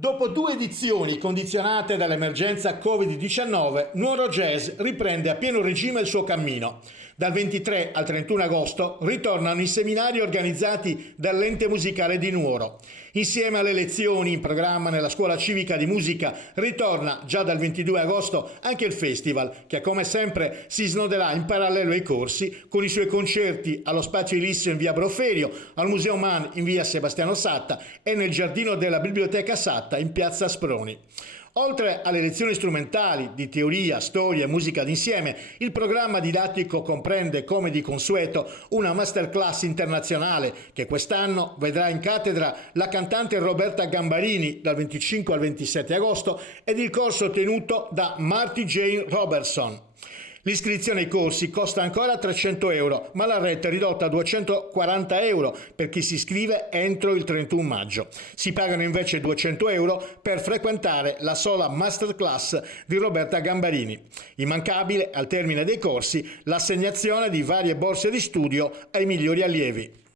Dopo 2 edizioni condizionate dall'emergenza Covid-19, Nuoro Jazz riprende a pieno regime il suo cammino. Dal 23 al 31 agosto ritornano i seminari organizzati dall'Ente Musicale di Nuoro. Insieme alle lezioni in programma nella Scuola Civica di Musica ritorna già dal 22 agosto anche il festival, che come sempre si snoderà in parallelo ai corsi con i suoi concerti allo Spazio Ilissio in via Broferio, al Museo Man in via Sebastiano Satta e nel giardino della Biblioteca Satta in piazza Sproni. Oltre alle lezioni strumentali di teoria, storia e musica d'insieme, il programma didattico comprende, come di consueto, una masterclass internazionale che quest'anno vedrà in cattedra la cantante Roberta Gambarini dal 25 al 27 agosto ed il corso tenuto da Marty Jane Robertson. L'iscrizione ai corsi costa ancora 300 euro, ma la retta è ridotta a 240 euro per chi si iscrive entro il 31 maggio. Si pagano invece 200 euro per frequentare la sola masterclass di Roberta Gambarini. Immancabile, al termine dei corsi, l'assegnazione di varie borse di studio ai migliori allievi.